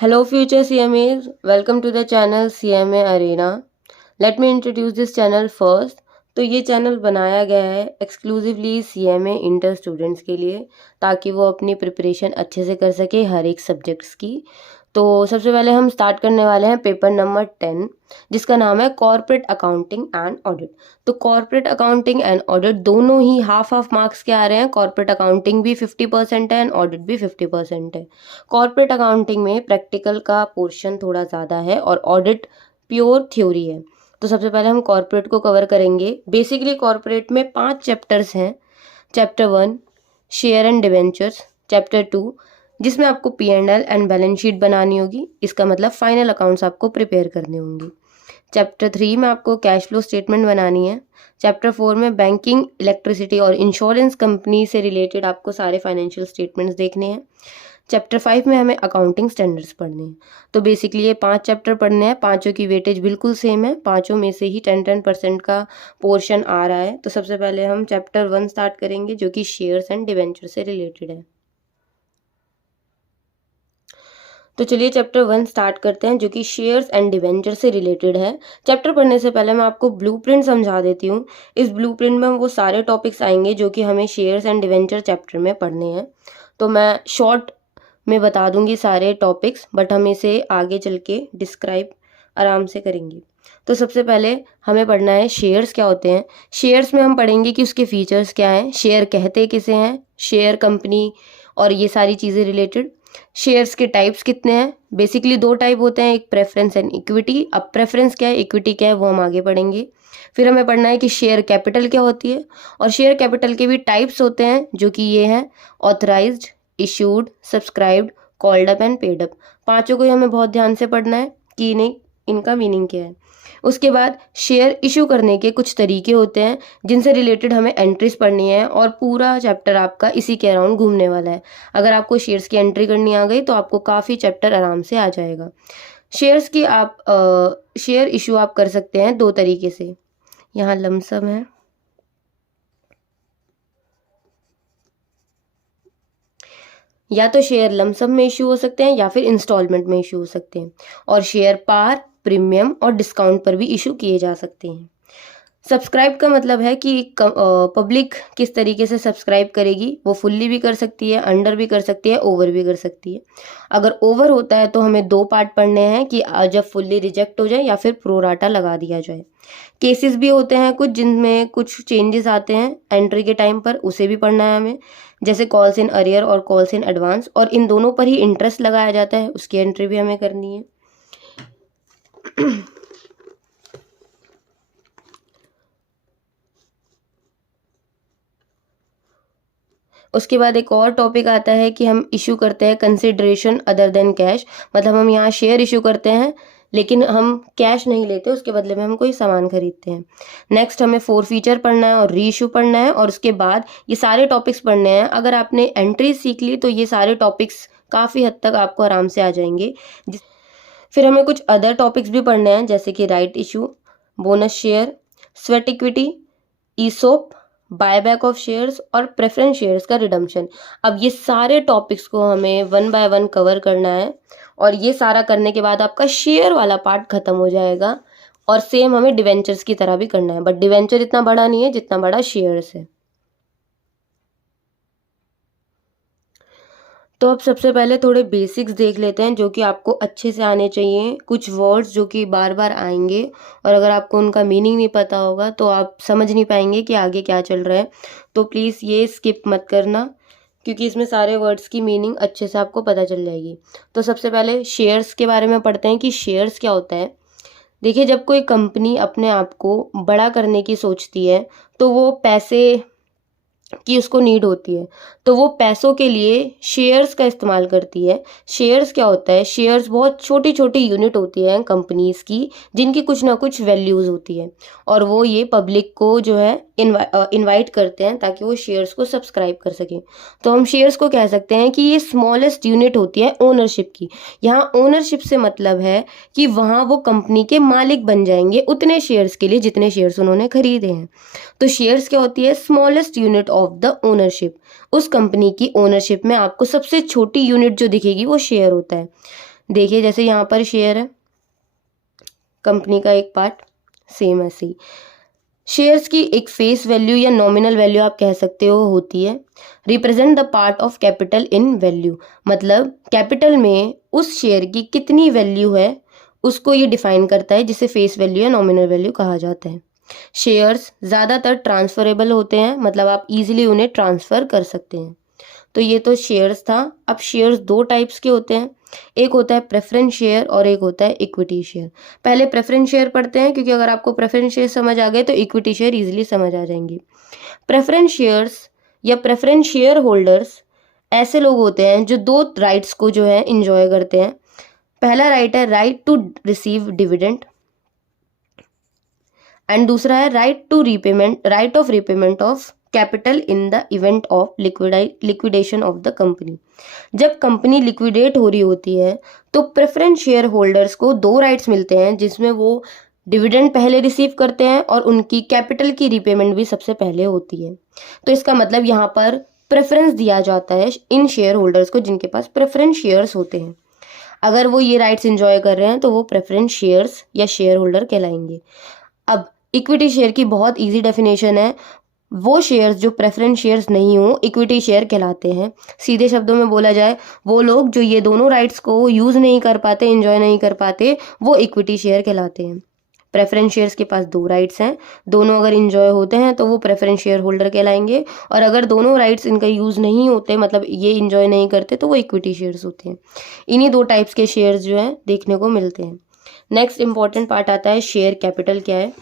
Hello future CMAs, welcome to the channel CMA Arena. Let me introduce this channel first. तो ये channel बनाया गया है exclusively CMA inter students के लिए ताकि वो अपनी प्रिपरेशन अच्छे से कर सके हर एक सब्जेक्ट्स की। तो सबसे पहले हम स्टार्ट करने वाले हैं पेपर नंबर 10 जिसका नाम है कॉर्पोरेट अकाउंटिंग एंड ऑडिट। तो कॉर्पोरेट अकाउंटिंग एंड ऑडिट दोनों ही हाफ मार्क्स के आ रहे हैं। कॉर्पोरेट अकाउंटिंग भी 50% है एंड ऑडिट भी 50% है। कॉर्पोरेट अकाउंटिंग में प्रैक्टिकल का पोर्शन थोड़ा ज़्यादा है और ऑडिट प्योर थ्योरी है। तो सबसे पहले हम कॉर्पोरेट को कवर करेंगे। बेसिकली कॉर्पोरेट में 5 चैप्टर्स हैं। Chapter 1 share and debentures, chapter 2 जिसमें आपको P&L एंड बैलेंस शीट बनानी होगी, इसका मतलब फाइनल अकाउंट्स आपको प्रिपेयर करने होंगे। चैप्टर 3 में आपको कैश फ्लो स्टेटमेंट बनानी है। चैप्टर 4 में बैंकिंग, इलेक्ट्रिसिटी और इंश्योरेंस कंपनी से रिलेटेड आपको सारे फाइनेंशियल स्टेटमेंट्स देखने हैं। चैप्टर 5 में हमें अकाउंटिंग स्टैंडर्ड्स पढ़ने हैं। तो बेसिकली ये 5 चैप्टर पढ़ने हैं। पाँचों की वेटेज बिल्कुल सेम है, पाँचों में से ही 10% का पोर्शन आ रहा है। तो सबसे पहले हम चैप्टर 1 स्टार्ट करेंगे जो कि शेयर्स एंड डिवेंचर से रिलेटेड है। तो चलिए चैप्टर 1 स्टार्ट करते हैं जो कि शेयर्स एंड डिवेंचर से रिलेटेड है। चैप्टर पढ़ने से पहले मैं आपको ब्लूप्रिंट समझा देती हूँ। इस ब्लूप्रिंट में वो सारे टॉपिक्स आएंगे जो कि हमें शेयर्स एंड डिवेंचर चैप्टर में पढ़ने हैं। तो मैं शॉर्ट में बता दूंगी सारे टॉपिक्स, बट हम इसे आगे चल के डिस्क्राइब आराम से करेंगे। तो सबसे पहले हमें पढ़ना है शेयर्स क्या होते हैं। शेयर्स में हम पढ़ेंगे कि उसके फीचर्स क्या हैं, शेयर कहते किसे हैं, शेयर कंपनी और ये सारी चीज़ें रिलेटेड। शेयर्स के टाइप्स कितने हैं। बेसिकली 2 टाइप होते हैं, एक प्रेफरेंस एंड इक्विटी। अब प्रेफरेंस क्या है, इक्विटी क्या है, वो हम आगे पढ़ेंगे। फिर हमें पढ़ना है कि शेयर कैपिटल क्या होती है, और शेयर कैपिटल के भी टाइप्स होते हैं जो कि ये हैं authorised, issued, subscribed, called up and paid up. पांचों को ही हमें बहुत ध्यान से पढ़ना है कि इनका मीनिंग क्या है। उसके बाद शेयर इशू करने के कुछ तरीके होते हैं जिनसे रिलेटेड हमें एंट्रीज पढ़नी है, और पूरा चैप्टर आपका इसी के अराउंड घूमने वाला है। अगर आपको शेयर्स की एंट्री करनी आ गई तो आपको काफ़ी चैप्टर आराम से आ जाएगा। शेयर्स की आप शेयर इशू आप कर सकते हैं 2 तरीके से। यहाँ लमसम है, या तो शेयर लमसम में इशू हो सकते हैं या फिर इंस्टॉलमेंट में इशू हो सकते हैं, और शेयर पार, प्रीमियम और डिस्काउंट पर भी इशू किए जा सकते हैं। सब्सक्राइब का मतलब है कि पब्लिक किस तरीके से सब्सक्राइब करेगी। वो फुल्ली भी कर सकती है, अंडर भी कर सकती है, ओवर भी कर सकती है। अगर ओवर होता है तो हमें 2 पार्ट पढ़ने हैं कि जब फुल्ली रिजेक्ट हो जाए या फिर प्रोराटा लगा दिया जाए। केसेस भी होते हैं कुछ जिनमें कुछ चेंजेस आते हैं एंट्री के टाइम पर, उसे भी पढ़ना है हमें, जैसे कॉल्स इन अरियर और कॉल्स इन एडवांस, और इन दोनों पर ही इंटरेस्ट लगाया जाता है, उसकी एंट्री भी हमें करनी है। उसके बाद एक और टॉपिक आता है कि हम इशू करते हैं कंसिडरेशन अदर देन कैश। मतलब हम यहाँ शेयर इशू करते हैं लेकिन हम कैश नहीं लेते, उसके बदले में हम कोई सामान खरीदते हैं। नेक्स्ट हमें 4 फीचर पढ़ना है और री इशू पढ़ना है, और उसके बाद ये सारे टॉपिक्स पढ़ने हैं। अगर आपने एंट्री सीख ली तो ये सारे टॉपिक्स काफ़ी हद तक आपको आराम से आ जाएंगे। फिर हमें कुछ अदर टॉपिक्स भी पढ़ने हैं जैसे कि right issue, bonus share, sweat equity, ESOP, buyback of shares और प्रेफरेंस शेयर्स का रिडम्पशन। अब ये सारे टॉपिक्स को हमें 1 बाय 1 कवर करना है, और ये सारा करने के बाद आपका शेयर वाला पार्ट खत्म हो जाएगा। और सेम हमें डिवेंचर्स की तरह भी करना है, बट डिवेंचर इतना बड़ा नहीं है जितना बड़ा शेयर्स है। तो अब सबसे पहले थोड़े बेसिक्स देख लेते हैं जो कि आपको अच्छे से आने चाहिए। कुछ वर्ड्स जो कि बार बार आएंगे और अगर आपको उनका मीनिंग नहीं पता होगा तो आप समझ नहीं पाएंगे कि आगे क्या चल रहा है। तो प्लीज़ ये स्किप मत करना क्योंकि इसमें सारे वर्ड्स की मीनिंग अच्छे से आपको पता चल जाएगी। तो सबसे पहले शेयर्स के बारे में पढ़ते हैं कि शेयर्स क्या होता है। देखिए, जब कोई कंपनी अपने आप को बड़ा करने की सोचती है तो वो पैसे की उसको नीड होती है, तो वो पैसों के लिए शेयर्स का इस्तेमाल करती है। शेयर्स क्या होता है, शेयर्स बहुत छोटी छोटी यूनिट होती है कंपनीज की जिनकी कुछ ना कुछ वैल्यूज़ होती है, और वो ये पब्लिक को जो है इनवाइट करते हैं ताकि वो शेयर्स को सब्सक्राइब कर सकें। तो हम शेयर्स को कह सकते हैं कि ये स्मॉलेस्ट यूनिट होती है ओनरशिप की। यहाँ ओनरशिप से मतलब है कि वहाँ वो कंपनी के मालिक बन जाएंगे उतने शेयर्स के लिए जितने शेयर्स उन्होंने खरीदे हैं। तो शेयर्स क्या होती है, smallest unit of the ownership. उस कंपनी की ओनरशिप में आपको सबसे छोटी यूनिट जो दिखेगी वो शेयर होता है। देखिए जैसे यहाँ पर शेयर है कंपनी का एक पार्ट, सेम ऐसे ही शेयर्स की एक फेस वैल्यू या नॉमिनल वैल्यू आप कह सकते हो होती है, represent the part of capital in value, मतलब कैपिटल में उस शेयर की कितनी वैल्यू है उसको ये डिफाइन करता है, जिसे फेस वैल्यू या नॉमिनल वैल्यू कहा जाता है। शेयर्स ज़्यादातर ट्रांसफरेबल होते हैं, मतलब आप इजीली उन्हें ट्रांसफ़र कर सकते हैं। तो ये तो शेयर्स था। अब शेयर्स दो टाइप्स के होते हैं, एक होता है प्रेफरेंस शेयर और एक होता है इक्विटी शेयर। पहले प्रेफरेंस शेयर पढ़ते हैं, क्योंकि अगर आपको प्रेफरेंस शेयर समझ आ गए तो इक्विटी शेयर इजीली समझ आ जाएंगे। प्रेफरेंस शेयर्स या प्रेफरेंस शेयर होल्डर्स ऐसे लोग होते हैं जो दो राइट्स को जो है इंजॉय करते हैं। पहला राइट है right to receive dividend and दूसरा है right of repayment of capital in the event of liquidation of the company. जब कंपनी लिक्विडेट हो रही होती है तो प्रेफरेंस शेयर होल्डर्स को दो राइट्स मिलते हैं, जिसमें वो डिविडेंड पहले रिसीव करते हैं और उनकी कैपिटल की रिपेमेंट भी सबसे पहले होती है। तो इसका मतलब यहाँ पर प्रेफरेंस दिया जाता है इन शेयर होल्डर्स को जिनके पास प्रेफरेंस शेयर्स होते हैं। अगर वो ये राइट्स एंजॉय कर रहे हैं तो वो प्रेफरेंस शेयर्स या शेयर होल्डर कहलाएंगे। अब इक्विटी शेयर की बहुत इजी डेफिनेशन है, वो शेयर्स जो प्रेफरेंस शेयर्स नहीं हो इक्विटी शेयर कहलाते हैं। सीधे शब्दों में बोला जाए, वो लोग जो ये दोनों राइट्स को यूज़ नहीं कर पाते, एंजॉय नहीं कर पाते, वो इक्विटी शेयर कहलाते हैं। प्रेफरेंस शेयर्स के पास दो राइट्स हैं, दोनों अगर इंजॉय होते हैं तो वो प्रेफरेंस शेयर होल्डर कहलाएंगे, और अगर दोनों राइट्स इनका यूज़ नहीं होते, मतलब ये इंजॉय नहीं करते, तो वो इक्विटी शेयर्स होते हैं। इन्हीं दो टाइप्स के शेयर्स जो हैं देखने को मिलते हैं। नेक्स्ट इंपॉर्टेंट पार्ट आता है शेयर कैपिटल क्या है।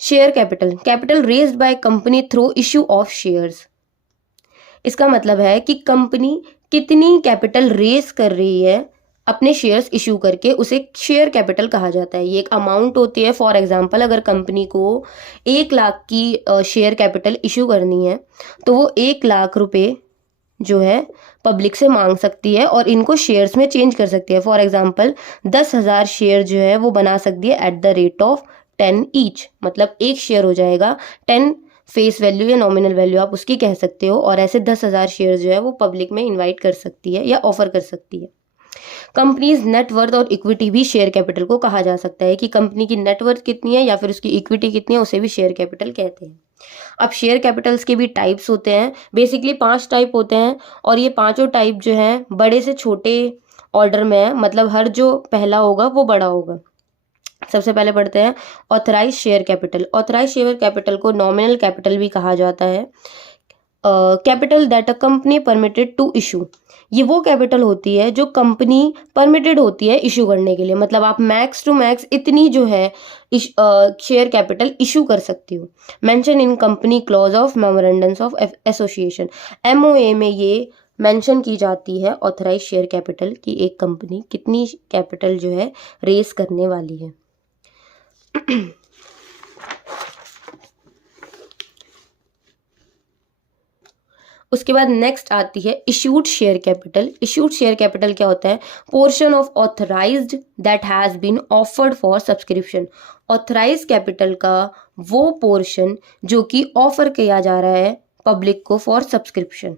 Share capital raised by company through issue of shares. इसका मतलब है कि कंपनी कितनी कैपिटल रेज कर रही है अपने शेयर्स इशू करके, उसे शेयर कैपिटल कहा जाता है। ये एक अमाउंट होती है। फॉर एग्जांपल अगर कंपनी को 1 लाख की शेयर कैपिटल इशू करनी है तो वो 1 लाख रुपए जो है पब्लिक से मांग सकती है और इनको शेयर्स में चेंज कर सकती है। फॉर एग्जांपल 10,000 शेयर जो है वो बना सकती है at the rate of 10 each, मतलब एक शेयर हो जाएगा 10 फेस वैल्यू या नॉमिनल वैल्यू आप उसकी कह सकते हो, और ऐसे 10,000 शेयर जो है वो पब्लिक में इन्वाइट कर सकती है या ऑफर कर सकती है। कंपनीज नेटवर्थ और इक्विटी भी शेयर कैपिटल को कहा जा सकता है कि कंपनी की नेटवर्थ कितनी है या फिर उसकी इक्विटी कितनी है, उसे भी शेयर कैपिटल कहते हैं। अब शेयर कैपिटल्स के भी टाइप्स होते हैं, बेसिकली 5 टाइप होते हैं, और ये पांचों टाइप जो हैं बड़े से छोटे ऑर्डर में है, मतलब हर जो पहला होगा वो बड़ा होगा। सबसे पहले पढ़ते हैं authorise share capital. Authorise share capital को नॉमिनल कैपिटल भी कहा जाता है। Capital that a company permitted to issue, ये वो कैपिटल होती है जो कंपनी परमिटेड होती है इशू करने के लिए, मतलब आप मैक्स टू मैक्स इतनी जो है शेयर कैपिटल इशू कर सकती हो। Mention in company clause of memorandums of association, MOA में ये मेंशन की जाती है ऑथराइज शेयर कैपिटल की एक कंपनी कितनी कैपिटल जो है रेस करने वाली है। उसके बाद नेक्स्ट आती है issued share capital. Issued share capital क्या होता है? Portion of authorised that has been offered for subscription. Authorise capital का वो पोर्शन जो कि ऑफर किया जा रहा है पब्लिक को फॉर सब्सक्रिप्शन,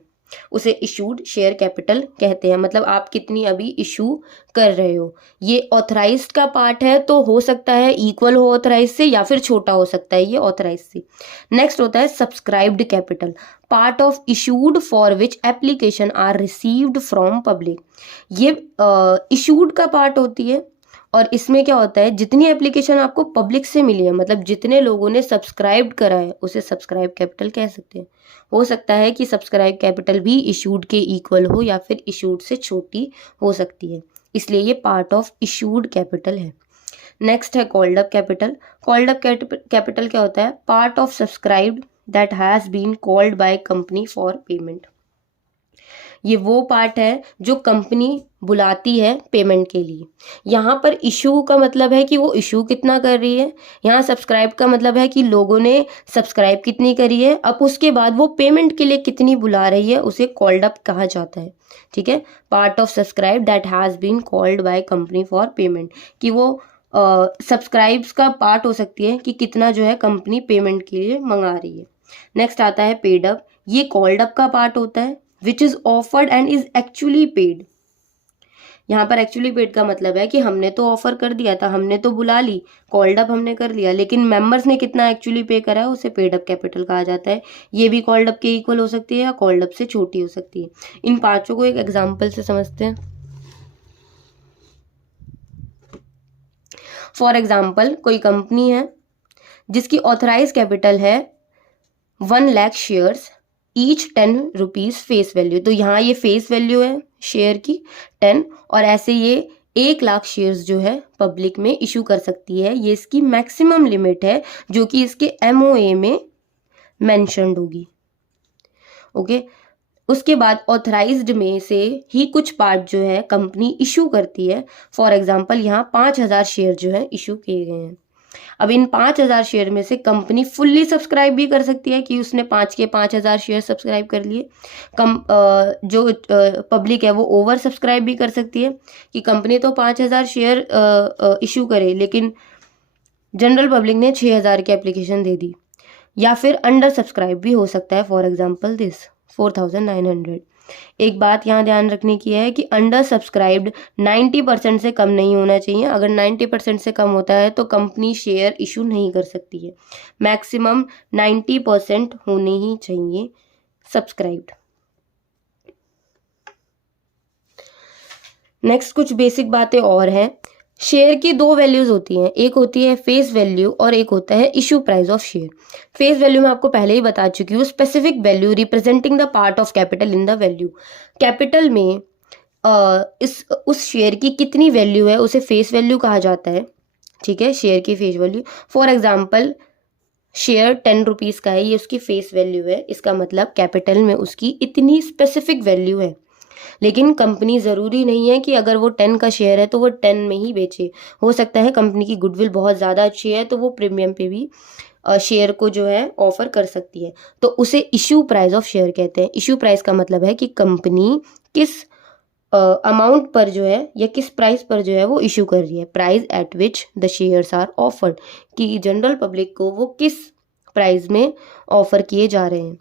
उसे इशूड शेयर कैपिटल कहते हैं। मतलब आप कितनी अभी इशू कर रहे हो। ये ऑथराइज्ड का पार्ट है, तो हो सकता है इक्वल हो ऑथराइज से या फिर छोटा हो सकता है ये ऑथराइज से। नेक्स्ट होता है subscribed capital, part of issued for which application are received from public. ये इशूड का पार्ट होती है, और इसमें क्या होता है जितनी एप्लीकेशन आपको पब्लिक से मिली है, मतलब जितने लोगों ने सब्सक्राइब करा है, उसे सब्सक्राइब कैपिटल कह सकते हैं। हो सकता है कि सब्सक्राइब कैपिटल भी इशूड के इक्वल हो या फिर इशूड से छोटी हो सकती है, इसलिए ये पार्ट ऑफ इशूड कैपिटल है। नेक्स्ट है called up capital. Called up capital क्या होता है? Part of subscribed that has been called by company for payment. ये वो पार्ट है जो कंपनी बुलाती है पेमेंट के लिए। यहाँ पर इशू का मतलब है कि वो इशू कितना कर रही है, यहाँ सब्सक्राइब का मतलब है कि लोगों ने सब्सक्राइब कितनी करी है। अब उसके बाद वो पेमेंट के लिए कितनी बुला रही है, उसे कॉल्ड अप कहा जाता है। ठीक है, part of subscribe that has been called by company for payment, कि वो सब्सक्राइब्स का पार्ट हो सकती है कि कितना जो है कंपनी पेमेंट के लिए मंगा रही है। नेक्स्ट आता है पेड अप। ये कॉल्ड अप का पार्ट होता है, which is offered and is actually paid. यहाँ पर एक्चुअली पेड का मतलब है कि हमने तो ऑफर कर दिया था, हमने तो बुला ली, कॉल्ड अप हमने कर लिया, लेकिन मेंबर्स ने कितना एक्चुअली पे करा है उसे पेड अप कैपिटल कहा जाता है। ये भी कॉल्ड अप के इक्वल हो सकती है या कॉल्ड अप से छोटी हो सकती है। इन पांचों को एक एग्जाम्पल से समझते हैं। फॉर एग्जाम्पल, कोई कंपनी है जिसकी ऑथराइज कैपिटल है 1 lakh shares, each 10 rupees face value. तो यहाँ ये फेस वैल्यू है शेयर की 10, और ऐसे ये 1 लाख शेयर्स जो है पब्लिक में इशू कर सकती है। ये इसकी मैक्सिमम लिमिट है जो कि इसके MOA में मेंशन्ड होगी। ओके, उसके बाद ऑथराइज्ड में से ही कुछ पार्ट जो है कंपनी इशू करती है। फॉर एग्जांपल, यहाँ 5000 शेयर जो है इशू किए गए हैं। अब इन 5000 शेयर में से कंपनी फुल्ली सब्सक्राइब भी कर सकती है कि उसने 5 के 5000 शेयर सब्सक्राइब कर लिए। जो पब्लिक है वो ओवर सब्सक्राइब भी कर सकती है कि कंपनी तो 5000 शेयर इशू करे, लेकिन जनरल पब्लिक ने 6000 की एप्लीकेशन दे दी। या फिर अंडर सब्सक्राइब भी हो सकता है, फॉर एग्जाम्पल दिस 4900। एक बात यहाँ ध्यान रखने की है कि अंडर सब्सक्राइब्ड 90% से कम नहीं होना चाहिए। अगर 90% से कम होता है तो कंपनी शेयर इशू नहीं कर सकती है। मैक्सिमम 90% होने ही चाहिए सब्सक्राइब्ड। नेक्स्ट कुछ बेसिक बातें और हैं। शेयर की 2 वैल्यूज होती हैं, एक होती है फेस वैल्यू और एक होता है issue price of share. Face value मैं आपको पहले ही बता चुकी हूँ, specific value representing the part of capital in the value. Capital में उस शेयर की कितनी वैल्यू है उसे फेस वैल्यू कहा जाता है। ठीक है, शेयर की face value. For example, share 10 rupees का है, ये उसकी फेस वैल्यू है। इसका मतलब कैपिटल में उसकी इतनी स्पेसिफिक वैल्यू है। लेकिन कंपनी ज़रूरी नहीं है कि अगर वो 10 का शेयर है तो वो 10 में ही बेचे। हो सकता है कंपनी की गुडविल बहुत ज़्यादा अच्छी है तो वो प्रीमियम पे भी शेयर को जो है ऑफर कर सकती है, तो उसे इशू प्राइस ऑफ शेयर कहते हैं। इशू प्राइस का मतलब है कि कंपनी किस अमाउंट पर जो है या किस प्राइस पर जो है वो इशू कर रही है। Price at which the shares are offered, कि जनरल पब्लिक को वो किस प्राइस में ऑफर किए जा रहे हैं।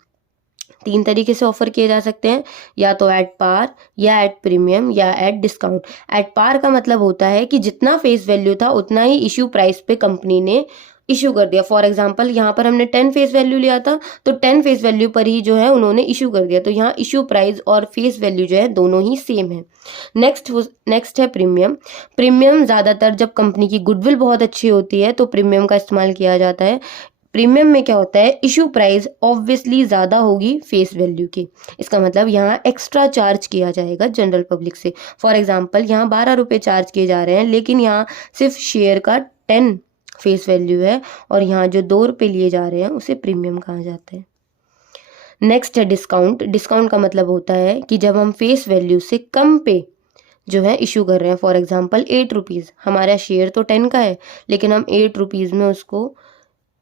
3 तरीके से ऑफर किए जा सकते हैं, या तो एट पार, या एट प्रीमियम, या एट डिस्काउंट। एट पार का मतलब होता है कि जितना फेस वैल्यू था उतना ही इशू प्राइस पे कंपनी ने इशू कर दिया। फॉर एग्जांपल, यहाँ पर हमने 10 फेस वैल्यू लिया था तो 10 फेस वैल्यू पर ही जो है उन्होंने इशू कर दिया, तो यहाँ इशू प्राइस और फेस वैल्यू जो है दोनों ही सेम है। नेक्स्ट है प्रीमियम। प्रीमियम ज़्यादातर जब कंपनी की गुडविल बहुत अच्छी होती है तो प्रीमियम का इस्तेमाल किया जाता है। प्रीमियम में क्या होता है, इशू प्राइस ऑब्वियसली ज़्यादा होगी फेस वैल्यू की। इसका मतलब यहाँ एक्स्ट्रा चार्ज किया जाएगा जनरल पब्लिक से। फॉर एग्जांपल, यहाँ 12 रुपये चार्ज किए जा रहे हैं, लेकिन यहाँ सिर्फ शेयर का 10 फेस वैल्यू है और यहाँ जो 2 रुपये लिए जा रहे हैं उसे प्रीमियम कहा जाता है। नेक्स्ट है डिस्काउंट। डिस्काउंट का मतलब होता है कि जब हम फेस वैल्यू से कम पे जो है इशू कर रहे हैं। फॉर एग्जांपल 8 रुपीज़, हमारा शेयर तो 10 का है लेकिन हम 8 रुपीज़ में उसको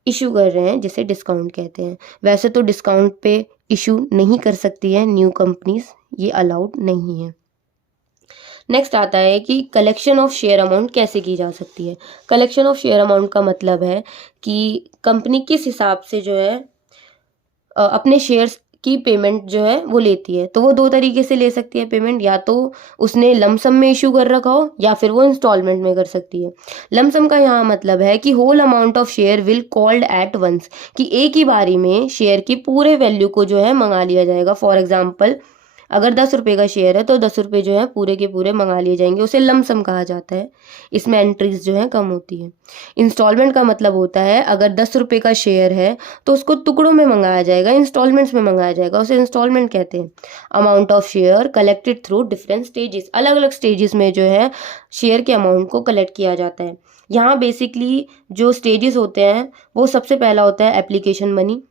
इशू कर रहे हैं, जिसे डिस्काउंट कहते हैं। वैसे तो डिस्काउंट पे इशू नहीं कर सकती है न्यू कंपनीज, ये अलाउड नहीं है। नेक्स्ट आता है कि कलेक्शन ऑफ शेयर अमाउंट कैसे की जा सकती है। कलेक्शन ऑफ शेयर अमाउंट का मतलब है कि कंपनी किस हिसाब से जो है अपने शेयर्स की पेमेंट जो है वो लेती है। तो वो 2 तरीके से ले सकती है पेमेंट, या तो उसने लमसम में इशू कर रखा हो या फिर वो इंस्टॉलमेंट में कर सकती है। लमसम का यहाँ मतलब है कि whole amount of share will called at once, कि एक ही बारी में शेयर की पूरे वैल्यू को जो है मंगा लिया जाएगा। फॉर एग्जाम्पल, अगर 10 रुपये का शेयर है तो 10 रुपये जो है पूरे के पूरे मंगा लिए जाएंगे, उसे लमसम कहा जाता है। इसमें एंट्रीज जो है कम होती है। इंस्टॉलमेंट का मतलब होता है अगर 10 रुपये का शेयर है तो उसको टुकड़ों में मंगाया जाएगा, इंस्टॉलमेंट्स में मंगाया जाएगा, उसे इंस्टॉलमेंट कहते हैं। Amount of share collected through different stages, अलग अलग स्टेजेस में जो है शेयर के अमाउंट को कलेक्ट किया जाता है। यहाँ बेसिकली जो स्टेजेस होते हैं वो सबसे पहला होता है एप्लीकेशन मनी।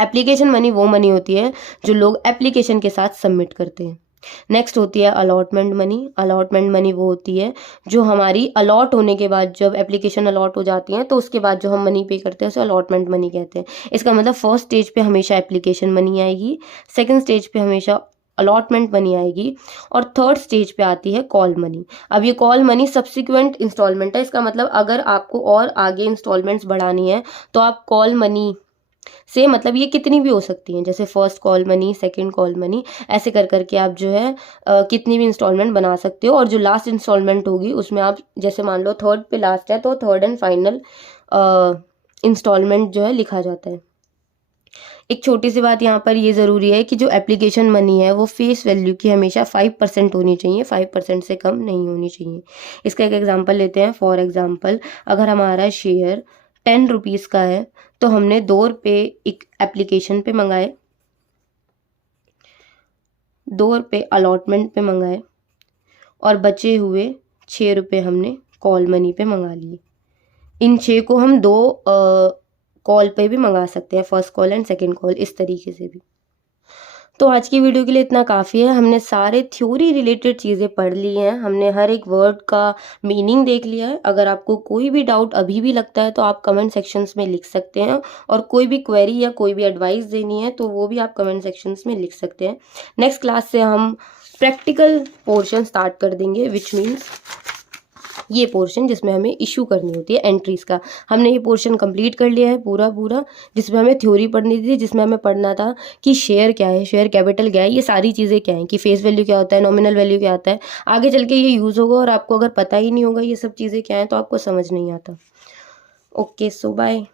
एप्लीकेशन मनी वो मनी होती है जो लोग एप्लीकेशन के साथ सबमिट करते हैं। नेक्स्ट होती है अलॉटमेंट मनी। अलॉटमेंट मनी वो होती है जो हमारी अलॉट होने के बाद, जब एप्लीकेशन अलॉट हो जाती है तो उसके बाद जो हम मनी पे करते हैं उसे अलॉटमेंट मनी कहते हैं। इसका मतलब फर्स्ट स्टेज पे हमेशा एप्लीकेशन मनी आएगी, सेकंड स्टेज पे हमेशा अलॉटमेंट मनी आएगी, और थर्ड स्टेज पे आती है कॉल मनी। अब ये कॉल मनी सब्सिक्वेंट इंस्टॉलमेंट है। इसका मतलब अगर आपको और आगे इंस्टॉलमेंट्स बढ़ानी है तो आप कॉल मनी से मतलब ये कितनी भी हो सकती हैं, जैसे first call money, second call money, ऐसे कर करके आप जो है कितनी भी इंस्टॉलमेंट बना सकते हो। और जो लास्ट इंस्टॉलमेंट होगी उसमें आप जैसे मान लो थर्ड पे लास्ट है तो थर्ड एंड फाइनल इंस्टॉलमेंट जो है लिखा जाता है। एक छोटी सी बात यहाँ पर ये ज़रूरी है कि जो एप्लीकेशन मनी है वो फेस वैल्यू की हमेशा 5% होनी चाहिए, 5% से कम नहीं होनी चाहिए। इसका एक एग्जांपल लेते हैं। फॉर एग्जांपल, अगर हमारा शेयर 10 रुपीज़ का है तो हमने 2 रुपये एक एप्लीकेशन पे मंगाए, 2 रुपये अलॉटमेंट पे मंगाए और बचे हुए 6 रुपये हमने कॉल मनी पे मंगा लिए। इन 6 को हम 2 कॉल पे भी मंगा सकते हैं, first call and second call, इस तरीके से भी। तो आज की वीडियो के लिए इतना काफ़ी है। हमने सारे थ्योरी रिलेटेड चीज़ें पढ़ ली हैं, हमने हर एक वर्ड का मीनिंग देख लिया है। अगर आपको कोई भी डाउट अभी भी लगता है तो आप कमेंट सेक्शंस में लिख सकते हैं, और कोई भी क्वेरी या कोई भी एडवाइस देनी है तो वो भी आप कमेंट सेक्शंस में लिख सकते हैं। नेक्स्ट क्लास से हम प्रैक्टिकल पोर्शन स्टार्ट कर देंगे, विच मीन्स ये पोर्शन जिसमें हमें इशू करनी होती है एंट्रीज़ का। हमने ये पोर्शन कंप्लीट कर लिया है पूरा पूरा, जिसमें हमें थ्योरी पढ़नी थी, जिसमें हमें पढ़ना था कि शेयर क्या है, शेयर कैपिटल क्या है, ये सारी चीज़ें क्या हैं, कि फेस वैल्यू क्या होता है, नॉमिनल वैल्यू क्या आता है। आगे चल के ये यूज़ होगा, और आपको अगर पता ही नहीं होगा ये सब चीज़ें क्या हैं तो आपको समझ नहीं आता। ओके, सो बाय।